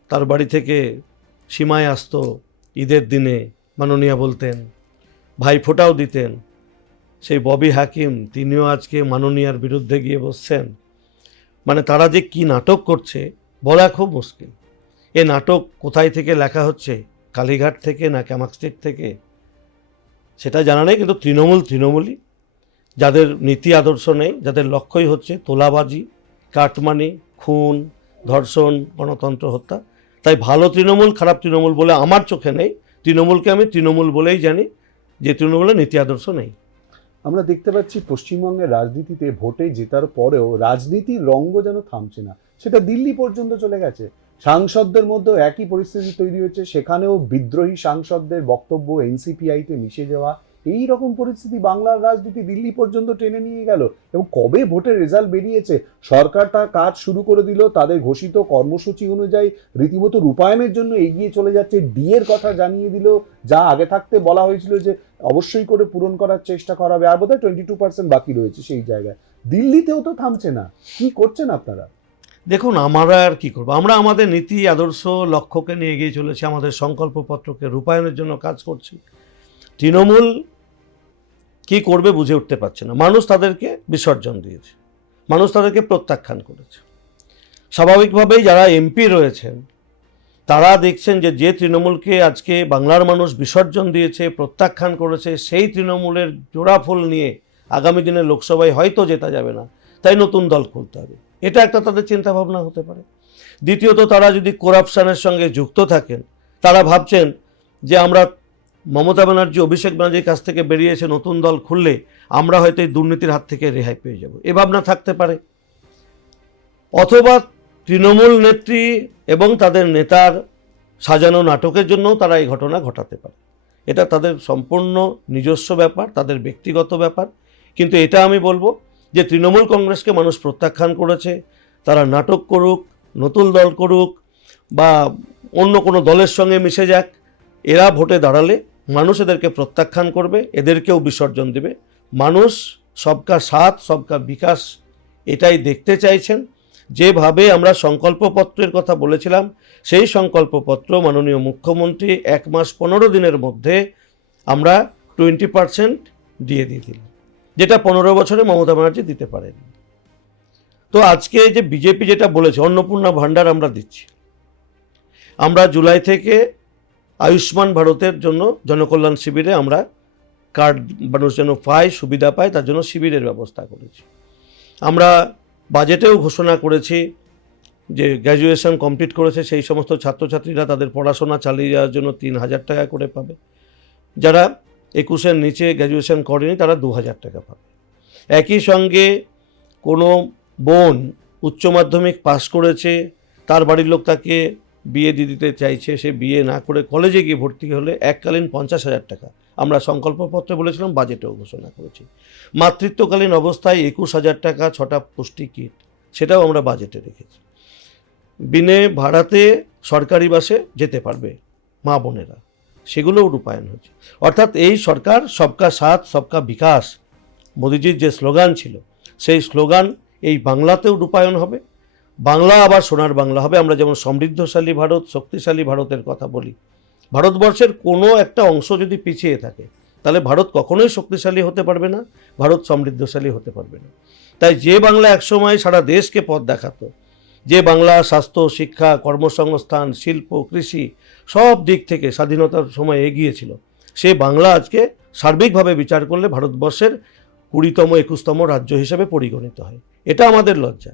তার বাড়ি থেকে সীমায় আসতো ঈদের দিনে, মাননীয়া বলতেন, ভাইফোঁটাও দিতেন, সেই ববি হাকিম, তিনিও আজকে মাননীয়ার বিরুদ্ধে গিয়ে বসছেন। মানে তারা যে কি নাটক করছে বলা খুব মুশকিল। এ নাটক কোথায় থেকে লেখা হচ্ছে, কালীঘাট থেকে না ক্যামাকস্ট্রিট থেকে, সেটা জানা নেই, কিন্তু তৃণমূল তৃণমূলই, যাদের নীতি আদর্শ নেই, যাদের লক্ষ্যই হচ্ছে তোলাবাজি, কাটমানি, খুন, ধর্ষণ, গণতন্ত্র হত্যা। তাই ভালো তৃণমূল খারাপ তৃণমূল বলে আমার চোখে নেই, তৃণমূলকে আমি তৃণমূল বলেই জানি, যে তৃণমূলের নীতি আদর্শ নেই। আমরা দেখতে পাচ্ছি পশ্চিমবঙ্গের রাজনীতিতে ভোটে জেতার পরেও রাজনীতির রঙ্গ যেন থামছে না, সেটা দিল্লি পর্যন্ত চলে গেছে। সাংসদদের মধ্যেও একই পরিস্থিতি তৈরি হচ্ছে, সেখানেও বিদ্রোহী সাংসদদের বক্তব্য এনসিপিআইতে মিশে যাওয়া, এই রকম পরিস্থিতি বাংলার রাজনীতি দিল্লি পর্যন্ত টেনে নিয়ে গেল। এবং কবে ভোটের রেজাল্ট বেরিয়েছে, সরকার তার কাজ শুরু করে দিল, তাদের ঘোষিত কর্মসূচি অনুযায়ী রীতিমতো রূপায়ণের জন্য এগিয়ে চলে যাচ্ছে, ডিএর কথা জানিয়ে দিল, যা আগে থাকতে বলা হয়েছিল যে অবশ্যই করে পূরণ করার চেষ্টা করা হবে, আর বোধহয় 22% বাকি রয়েছে সেই জায়গায়। দিল্লিতেও তো থামছে না, কি করছেন আপনারা? দেখুন, আমরা আর কি করবো, আমরা আমাদের নীতি আদর্শ লক্ষ্যকে নিয়ে এগিয়ে চলেছি, আমাদের সংকল্পপত্রকে রূপায়ণের জন্য কাজ করছি। তৃণমূল কি করবে বুঝে উঠতে পারছে না। মানুষ তাদেরকে বিসর্জন দিয়েছে, মানুষ তাদেরকে প্রত্যাখ্যান করেছে। স্বাভাবিকভাবেই যারা এমপি রয়েছেন তারা দেখছেন যে যে তৃণমূলকে আজকে বাংলার মানুষ বিসর্জন দিয়েছে, প্রত্যাখ্যান করেছে, সেই তৃণমূলের জোড়াফুল নিয়ে আগামী দিনে লোকসভায় হয়তো জেতা যাবে না, তাই নতুন দল খুলতে হবে, এটা একটা তাদের চিন্তাভাবনা হতে পারে। দ্বিতীয়ত, তারা যদি করাপশানের সঙ্গে যুক্ত থাকেন, তারা ভাবছেন যে আমরা মমতা ব্যানার্জি, অভিষেক ব্যানার্জির কাছ থেকে বেরিয়েছে, নতুন দল খুললে আমরা হয়তো এই দুর্নীতির হাত থেকে রেহাই পেয়ে যাব, এ ভাবনা থাকতে পারে। অথবা তৃণমূল নেত্রী এবং তাদের নেতার সাজানো নাটকের জন্যও তারা এই ঘটনা ঘটাতে পারে, এটা তাদের সম্পূর্ণ নিজস্ব ব্যাপার, তাদের ব্যক্তিগত ব্যাপার। কিন্তু এটা আমি বলবো যে তৃণমূল কংগ্রেসকে মানুষ প্রত্যাখ্যান করেছে, তারা নাটক করুক, নতুন দল করুক বা অন্য কোনো দলের সঙ্গে মিশে যাক, এরা ভোটে দাঁড়ালে মানুষ এদেরকে প্রত্যাখ্যান করবে, এদেরকেও বিসর্জন দেবে। মানুষ সবকা সাথ সবকা বিকাশ এটাই দেখতে চাইছেন। যেভাবে আমরা সংকল্পপত্রের কথা বলেছিলাম, সেই সংকল্পপত্র মাননীয় মুখ্যমন্ত্রী 1 মাস 15 দিনের মধ্যে আমরা 20% দিয়ে দিলাম, যেটা 15 বছরে মমতা ব্যানার্জি দিতে পারেন। তো আজকে যে বিজেপি যেটা বলেছে অন্নপূর্ণা ভাণ্ডার আমরা দিচ্ছি, আমরা জুলাই থেকে আয়ুষ্মান ভারতের জন্য জনকল্যাণ শিবিরে আমরা কার্ড মানুষ যেন পায়, সুবিধা পায়, তার জন্য শিবিরের ব্যবস্থা করেছি। আমরা বাজেটেও ঘোষণা করেছি যে গ্র্যাজুয়েশন কমপ্লিট করেছে সেই সমস্ত ছাত্রছাত্রীরা তাদের পড়াশোনা চালিয়ে যাওয়ার জন্য 3000 টাকা করে পাবে, যারা 21-এর নিচে গ্র্যাজুয়েশন করেনি তারা 2000 টাকা পাবে। একই সঙ্গে কোনো বোন উচ্চ মাধ্যমিক পাস করেছে, তার বাড়ির লোক তাকে বিয়ে দিতে চাইছে, সে বিয়ে না করে কলেজে গিয়ে ভর্তি হলে এককালীন 50,000 টাকা আমরা সংকল্পপত্রে বলেছিলাম, বাজেটেও ঘোষণা করেছি। মাতৃত্বকালীন অবস্থায় 21,000 টাকা 6টা পুষ্টি কিট, সেটাও আমরা বাজেটে রেখেছি। বিনে ভাড়াতে সরকারি বাসে যেতে পারবে মা বোনেরা, সেগুলোও রূপায়ণ হচ্ছে। অর্থাৎ এই সরকার সবকা সাথ সবকা বিকাশ, মোদিজির যে স্লোগান ছিল, সেই স্লোগান এই বাংলাতেও রূপায়ণ হবে। বাংলা আবার সোনার বাংলা হবে। আমরা যেমন সমৃদ্ধশালী ভারত, শক্তিশালী ভারতের কথা বলি, ভারতবর্ষের কোনো একটা অংশ যদি পিছিয়ে থাকে তাহলে ভারত কখনোই শক্তিশালী হতে পারবে না, ভারত সমৃদ্ধশালী হতে পারবে না। তাই যে বাংলা একসময় সারা দেশকে পথ দেখাতো, যে বাংলা স্বাস্থ্য, শিক্ষা, কর্মসংস্থান, শিল্প, কৃষি সব দিক থেকে স্বাধীনতার সময় এগিয়েছিল, সে বাংলা আজকে সার্বিকভাবে বিচার করলে ভারতবর্ষের 20তম 21তম রাজ্য হিসেবে পরিগণিত হয়। এটা আমাদের লজ্জা।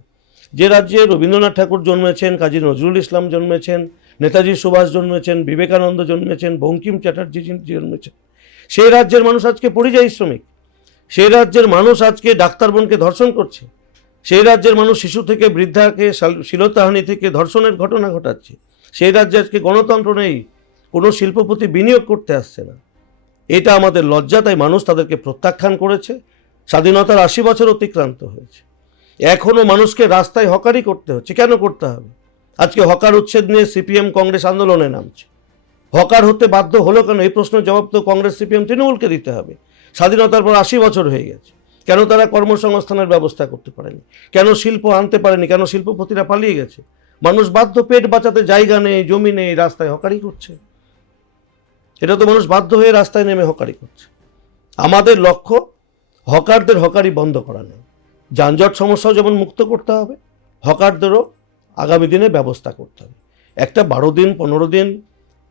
যে রাজ্যে রবীন্দ্রনাথ ঠাকুর জন্মেছেন, কাজী নজরুল ইসলাম জন্মেছেন, নেতাজি সুভাষ জন্মেছেন, বিবেকানন্দ জন্মেছেন, বঙ্কিম চ্যাটার্জি জন্মেছেন, সেই রাজ্যের মানুষ আজকে পরিযায়ী শ্রমিক। সেই রাজ্যের মানুষ আজকে ডাক্তার বোনকে ধর্ষণ করছে। সেই রাজ্যের মানুষ শিশু থেকে বৃদ্ধাকে শ্লীলতাহানি থেকে ধর্ষণের ঘটনা ঘটাচ্ছে। সেই রাজ্যে আজকে গণতন্ত্র নেই, কোনো শিল্পপতি বিনিয়োগ করতে আসছে না। এটা আমাদের লজ্জা। তাই মানুষ তাদেরকে প্রত্যাখ্যান করেছে। স্বাধীনতার 80 বছর অতিক্রান্ত হয়েছে, এখনও মানুষকে রাস্তায় হকারি করতে হচ্ছে। কেন করতে হবে? আজকে হকার উচ্ছেদ নিয়ে সিপিএম কংগ্রেস আন্দোলনে নামছে। হকার হতে বাধ্য হলো কেন? এই প্রশ্নের জবাব তো কংগ্রেস, সিপিএম, তৃণমূলকে দিতে হবে। স্বাধীনতার পর 80 বছর হয়ে গেছে, কেন তারা কর্মসংস্থানের ব্যবস্থা করতে পারেনি? কেন শিল্প আনতে পারেনি? কেন শিল্পপতিরা পালিয়ে গেছে? মানুষ বাধ্য, পেট বাঁচাতে জায়গা নেই, জমি নেই, রাস্তায় হকারি করছে। এটা তো মানুষ বাধ্য হয়ে রাস্তায় নেমে হকারি করছে। আমাদের লক্ষ্য হকারদের হকারি বন্ধ করা নয়, যানজট সমস্যাও যেমন মুক্ত করতে হবে, হকারদেরও আগামী দিনে ব্যবস্থা করতে হবে। একটা 12 দিন, 15 দিন,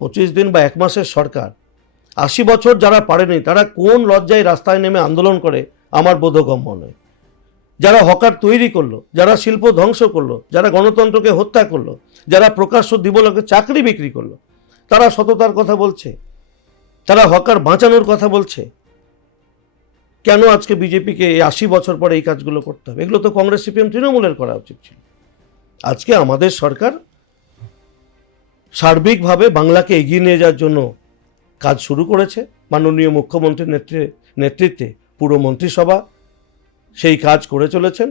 25 দিন বা 1 মাসের সরকার 80 বছর যারা পারেনি তারা কোন লজ্জায় রাস্তায় নেমে আন্দোলন করে আমার বোধগম্য নয়। যারা হকার তৈরি করলো, যারা শিল্প ধ্বংস করলো, যারা গণতন্ত্রকে হত্যা করলো, যারা প্রকাশ্য দিবলোকে চাকরি বিক্রি করলো, তারা সততার কথা বলছে, তারা হকার বাঁচানোর কথা বলছে। কেন আজকে বিজেপিকে এই 80 বছর পরে এই কাজগুলো করতে হবে? এগুলো তো কংগ্রেস, সিপিএম, তৃণমূলের করা উচিত ছিল। আজকে আমাদের সরকার সার্বিকভাবে বাংলাকে এগিয়ে নিয়ে যাওয়ার জন্য কাজ শুরু করেছে। মাননীয় মুখ্যমন্ত্রীর নেতৃত্বে পুরো মন্ত্রিসভা সেই কাজ করে চলেছেন।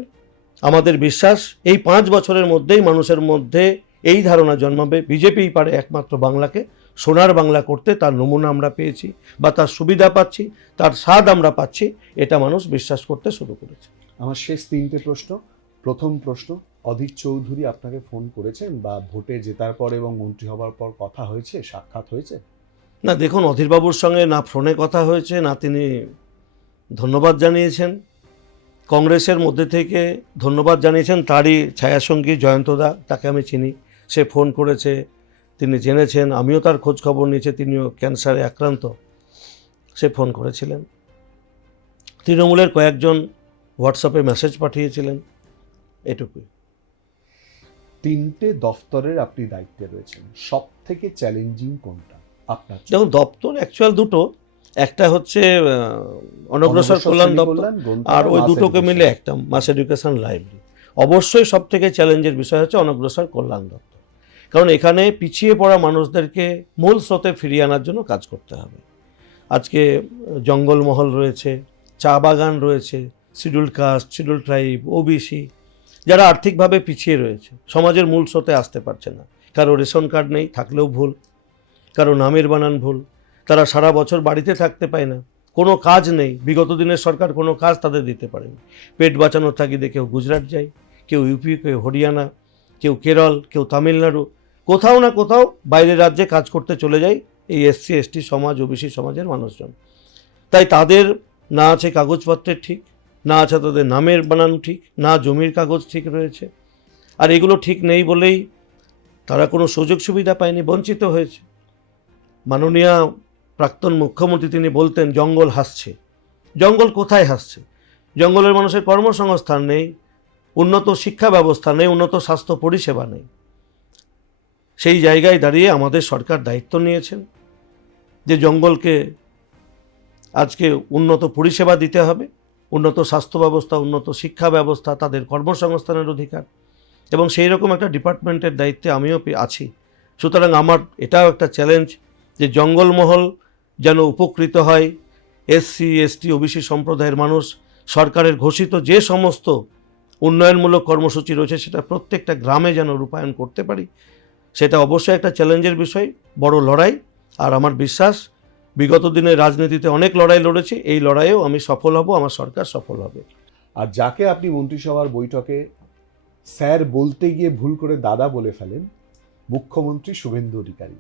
আমাদের বিশ্বাস এই 5 বছরের মধ্যেই মানুষের মধ্যে এই ধারণা জন্মাবে বিজেপিই পারে একমাত্র বাংলাকে সোনার বাংলা করতে। তার নমুনা আমরা পেয়েছি বা তার সুবিধা পাচ্ছি, তার স্বাদ আমরা পাচ্ছি, এটা মানুষ বিশ্বাস করতে শুরু করেছে। আমার শেষ 3টে প্রশ্ন। প্রথম প্রশ্ন, অধীর চৌধুরী আপনাকে ফোন করেছেন বা ভোটে জেতার পর এবং মন্ত্রী হবার পর কথা হয়েছে, সাক্ষাৎ হয়েছে? না, দেখুন, অধীরবাবুর সঙ্গে না ফোনে কথা হয়েছে, না তিনি ধন্যবাদ জানিয়েছেন। কংগ্রেসের মধ্যে থেকে ধন্যবাদ জানিয়েছেন তারই ছায়াসঙ্গী জয়ন্তদা, তাকে আমি চিনি। সে ফোন করেছে, তিনি জেনেছেন, আমিও তার খোঁজ খবর নিয়েছি, তিনিও ক্যান্সারে আক্রান্ত, সে ফোন করেছিলেন। তৃণমূলের কয়েকজন হোয়াটসঅ্যাপে মেসেজ পাঠিয়েছিলেন, এটুকুই। 3টে দফতরের আপনি দায়িত্বে রয়েছেন, সব থেকে চ্যালেঞ্জিং কোনটা আপনার? যেমন দপ্তর অ্যাকচুয়াল দুটো, একটা হচ্ছে অনগ্রসর কল্যাণ দপ্তর, আর ওই দুটোকে মিলে একটা মাস এডুকেশন লাইব্রেরি। অবশ্যই সব থেকে চ্যালেঞ্জের বিষয় হচ্ছে অনগ্রসর কল্যাণ দপ্তর, কারণ এখানে পিছিয়ে পড়া মানুষদেরকে মূল স্রোতে ফিরিয়ে আনার জন্য কাজ করতে হবে। আজকে জঙ্গলমহল রয়েছে, চা বাগান রয়েছে, scheduled caste, scheduled tribe, OBC, যারা আর্থিকভাবে পিছিয়ে রয়েছে, সমাজের মূল স্রোতে আসতে পারছে না। কারো রেশন কার্ড নেই, থাকলেও ভুল, কারো নামের বানান ভুল, তারা সারা বছর বাড়িতে থাকতে পায় না, কোনো কাজ নেই, বিগত দিনের সরকার কোনো কাজ তাদের দিতে পারেনি। পেট বাঁচানোর তাগিদে কেউ গুজরাট যায়, কেউ ইউপি, কেউ হরিয়ানা, কেউ কেরল, কেউ তামিলনাড়ু, কোথাও না কোথাও বাইরের রাজ্যে কাজ করতে চলে যায় এই এসসি এসটি সমাজ, ওবিসি সমাজের মানুষজন। তাই তাদের না আছে কাগজপত্রের ঠিক, না আছে তাদের নামের বানান ঠিক, না জমির কাগজ ঠিক রয়েছে। আর এগুলো ঠিক নেই বলেই তারা কোনো সুযোগ সুবিধা পায়নি, বঞ্চিত হয়েছে। মাননীয় প্রাক্তন মুখ্যমন্ত্রী তিনি বলতেন জঙ্গল হাসছে। জঙ্গল কোথায় হাসছে? জঙ্গলের মানুষের কর্মসংস্থান নেই, উন্নত শিক্ষা ব্যবস্থা নেই, উন্নত স্বাস্থ্য পরিষেবা নেই। সেই জায়গায় দাঁড়িয়ে আমাদের সরকার দায়িত্ব নিয়েছেন যে জঙ্গলকে আজকে উন্নত পরিষেবা দিতে হবে, উন্নত স্বাস্থ্য ব্যবস্থা, উন্নত শিক্ষা ব্যবস্থা, তাদের কর্মসংস্থানের অধিকার, এবং সেই রকম একটা ডিপার্টমেন্টের দায়িত্বে আমিও আছি। সুতরাং আমার এটাও একটা চ্যালেঞ্জ যে জঙ্গলমহল যেন উপকৃত হয়, এসসি এসটি ওবিসি সম্প্রদায়ের মানুষ সরকারের ঘোষিত যে সমস্ত উন্নয়নমূলক কর্মসূচি রয়েছে সেটা প্রত্যেকটা গ্রামে যেন রূপায়ণ করতে পারি, সেটা অবশ্যই একটা চ্যালেঞ্জের বিষয়, বড় লড়াই। আর আমার বিশ্বাস বিগত দিনে রাজনীতিতে অনেক লড়াই লড়েছি, এই লড়াইয়েও আমি সফল হব, আমার সরকার সফল হবে। আর যাকে আপনি মন্ত্রিসভার বৈঠকে স্যার বলতে গিয়ে ভুল করে দাদা বলে ফেলেন, মুখ্যমন্ত্রী শুভেন্দু অধিকারী,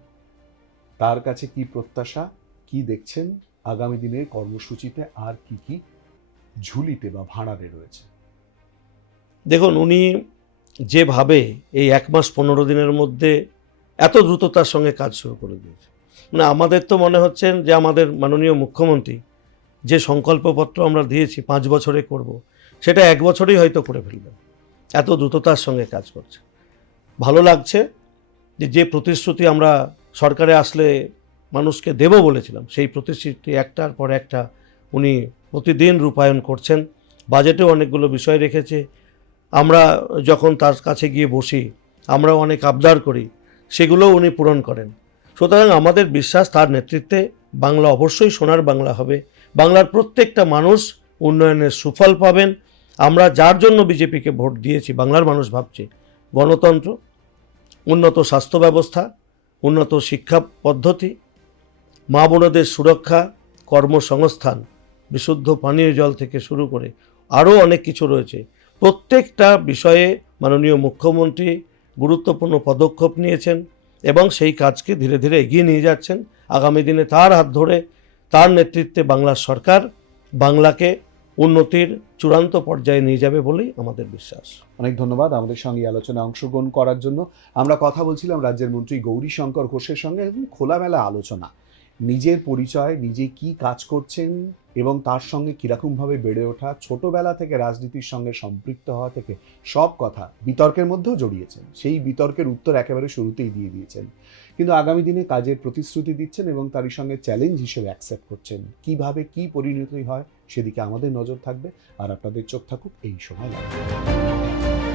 তার কাছে কি প্রত্যাশা, কি দেখছেন আগামী দিনের কর্মসূচিতে, আর কি কি ঝুলিতে বা ভাঁড়ারে রয়েছে? দেখুন, উনি যেভাবে এই 1 মাস 15 দিনের মধ্যে এত দ্রুততার সঙ্গে কাজ শুরু করে দিয়েছে, মানে আমাদের তো মনে হচ্ছেন যে আমাদের মাননীয় মুখ্যমন্ত্রী যে সংকল্পপত্র আমরা দিয়েছি 5 বছরে করব, সেটা 1 বছরেই হয়তো করে ফেলবেন, এত দ্রুততার সঙ্গে কাজ করছে। ভালো লাগছে যে প্রতিশ্রুতি আমরা সরকারে আসলে মানুষকে দেব বলেছিলাম, সেই প্রতিশ্রুতি একটার পর একটা উনি প্রতিদিন রূপায়ণ করছেন। বাজেটেও অনেকগুলো বিষয় রেখেছে, আমরা যখন তার কাছে গিয়ে বসি আমরা অনেক আবদার করি, সেগুলোও উনি পূরণ করেন। সুতরাং আমাদের বিশ্বাস তার নেতৃত্বে বাংলা অবশ্যই সোনার বাংলা হবে, বাংলার প্রত্যেকটা মানুষ উন্নয়নের সুফল পাবেন। আমরা যার জন্য বিজেপিকে ভোট দিয়েছি, বাংলার মানুষ ভাবছে গণতন্ত্র, উন্নত স্বাস্থ্য ব্যবস্থা, উন্নত শিক্ষা পদ্ধতি, মা বোনদের সুরক্ষা, কর্মসংস্থান, বিশুদ্ধ পানীয় জল থেকে শুরু করে আরও অনেক কিছু রয়েছে। প্রত্যেকটা বিষয়ে মাননীয় মুখ্যমন্ত্রী গুরুত্বপূর্ণ পদক্ষেপ নিয়েছেন এবং সেই কাজকে ধীরে ধীরে এগিয়ে নিয়ে যাচ্ছেন। আগামী দিনে তার হাত ধরে, তার নেতৃত্বে বাংলার সরকার বাংলাকে উন্নতির চূড়ান্ত পর্যায়ে নিয়ে যাবে বলেই আমাদের বিশ্বাস। অনেক ধন্যবাদ আমাদের সঙ্গে এই আলোচনায় অংশগ্রহণ করার জন্য। আমরা কথা বলছিলাম রাজ্যের মন্ত্রী গৌরীশঙ্কর ঘোষের সঙ্গে, এবং খোলামেলা আলোচনা, নিজের পরিচয়, নিজে কি কাজ করছেন এবং তার সঙ্গে কীরকমভাবে বেড়ে ওঠা, ছোটবেলা থেকে রাজনীতির সঙ্গে সম্পৃক্ত হওয়া থেকে সব কথা বিতর্কের মধ্যেও জড়িয়েছেন। সেই বিতর্কের উত্তর একেবারে শুরুতেই দিয়ে দিয়েছেন, কিন্তু আগামী দিনে কাজের প্রতিশ্রুতি দিচ্ছেন এবং তারই সঙ্গে চ্যালেঞ্জ হিসেবে অ্যাকসেপ্ট করছেন। কিভাবে কি পরিণতি হয় সেদিকে আমাদের নজর থাকবে, আর আপনাদের চোখ থাকুক এই সময় লাইভে।